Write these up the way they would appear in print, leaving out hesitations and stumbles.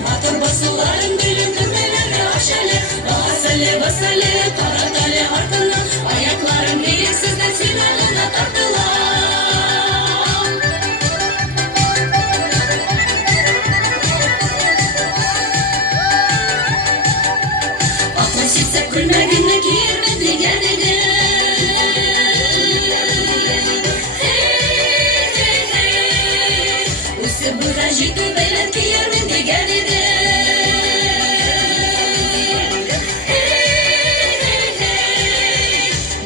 Матур басуларын белин күрмелерге ашалы. Басалы, басалы, караталы артына. Аякларым ерексізден синағына тартыла. Акласитсе күлмәгінні киермен деген еді. Үсі бұға жету бәлет киермен деген еді.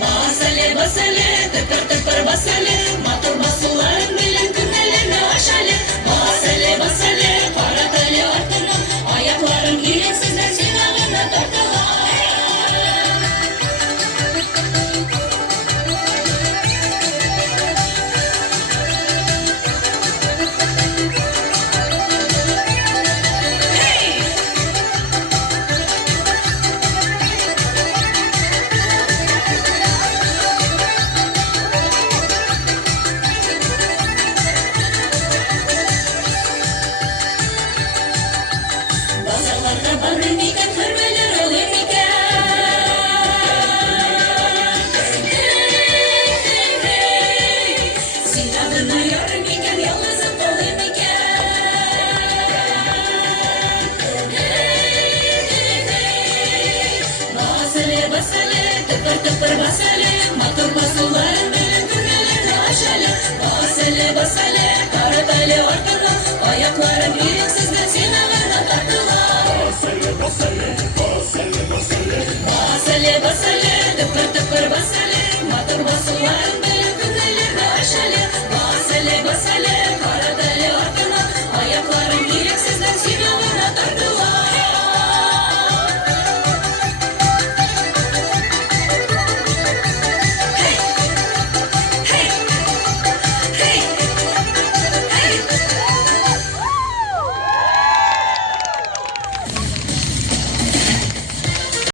Басалы, басалы, тыпыр-тыпыр басалы, матур басуларын белін күрмелерге ашалы. Басалы, басалы, караталы артына, аякларым ерексізден синағына тартыла. Bazarlarda barın iken, hürmeler olur iken. Sinadına yarın iken, yalnızım kolum iken. Basılı, basılı, tıpır tıpır basılı, matır basıların benim kürmelerine aşalı. Basılı, basılı, karatalı ardına, ayaklarım yüreksizden sinagına taktılar. Basılı, basılı,